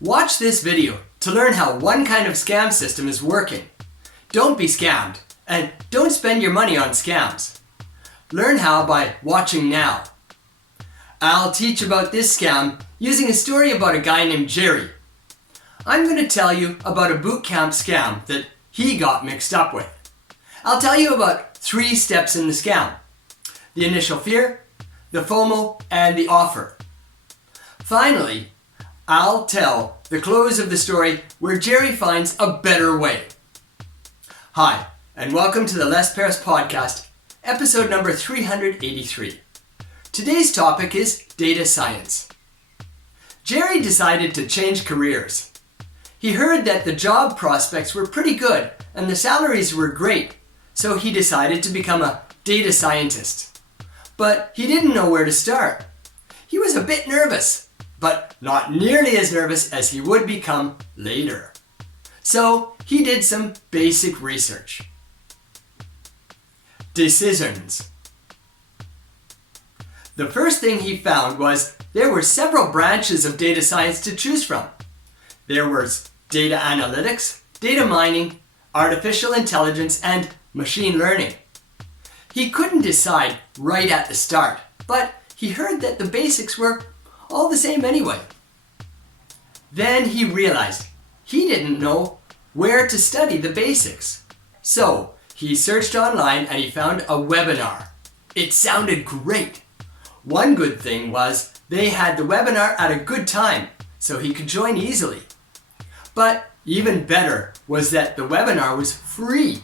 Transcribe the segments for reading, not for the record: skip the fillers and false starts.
Watch this video to learn how one kind of scam system is working. Don't be scammed, and don't spend your money on scams. Learn how by watching now. I'll teach about this scam using a story about a guy named Jerry. I'm going to tell you about a bootcamp scam that he got mixed up with. I'll tell you about 3 steps in the scam: the initial fear, the FOMO, and the offer. Finally, I'll tell the close of the story where Jerry finds a better way. Hi, and welcome to the Les Perras podcast, episode number 383. Today's topic is data science. Jerry decided to change careers. He heard that the job prospects were pretty good and the salaries were great, so he decided to become a data scientist. But he didn't know where to start. He was a bit nervous, but not nearly as nervous as he would become later. So he did some basic research. Decisions. The first thing he found was there were several branches of data science to choose from. There was data analytics, data mining, artificial intelligence, and machine learning. He couldn't decide right at the start, but he heard that the basics were all the same anyway. Then he realized he didn't know where to study the basics. So he searched online and he found a webinar. It sounded great. One good thing was they had the webinar at a good time, so he could join easily. But even better was that the webinar was free.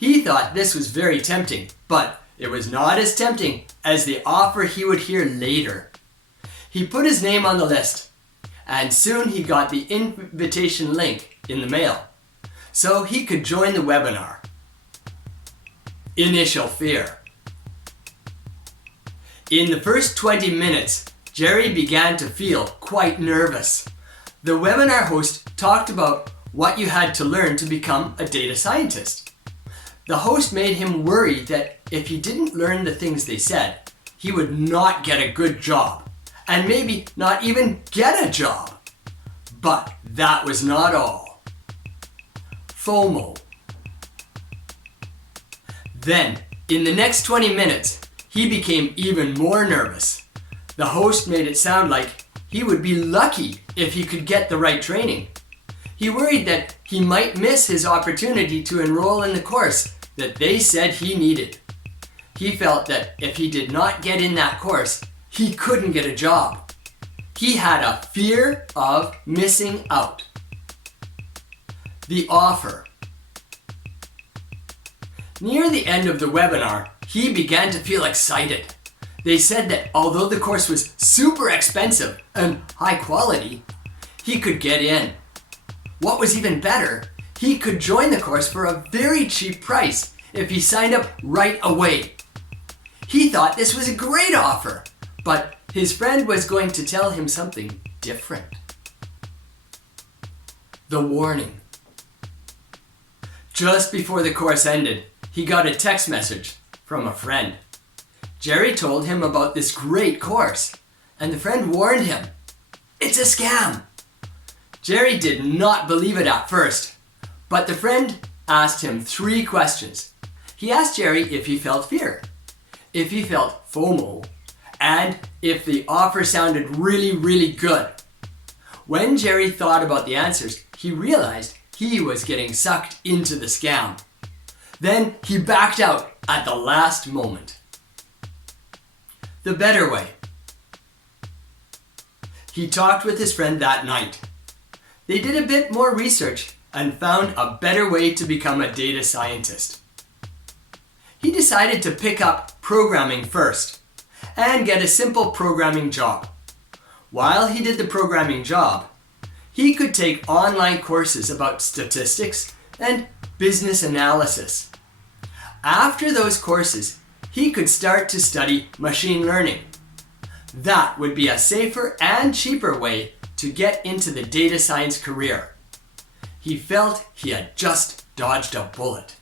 He thought this was very tempting, but it was not as tempting as the offer he would hear later. He put his name on the list, and soon he got the invitation link in the mail, so he could join the webinar. Initial fear. In the first 20 minutes, Jerry began to feel quite nervous. The webinar host talked about what you had to learn to become a data scientist. The host made him worry that if he didn't learn the things they said, he would not get a good job, and maybe not even get a job. But that was not all. FOMO. Then, in the next 20 minutes, he became even more nervous. The host made it sound like he would be lucky if he could get the right training. He worried that he might miss his opportunity to enroll in the course that they said he needed. He felt that if he did not get in that course, he couldn't get a job. He had a fear of missing out. The offer. Near the end of the webinar, he began to feel excited. They said that although the course was super expensive and high quality, he could get in. What was even better, he could join the course for a very cheap price if he signed up right away. He thought this was a great offer, but his friend was going to tell him something different. The warning. Just before the course ended, he got a text message from a friend. Jerry told him about this great course, and the friend warned him, "It's a scam." Jerry did not believe it at first, but the friend asked him 3 questions. He asked Jerry if he felt fear, if he felt FOMO, and if the offer sounded really good. When Jerry thought about the answers, he realized he was getting sucked into the scam. Then he backed out at the last moment. The better way. He talked with his friend that night. They did a bit more research and found a better way to become a data scientist. He decided to pick up programming first and get a simple programming job. While he did the programming job, he could take online courses about statistics and business analysis. After those courses, he could start to study machine learning. That would be a safer and cheaper way to get into the data science career. He felt he had just dodged a bullet.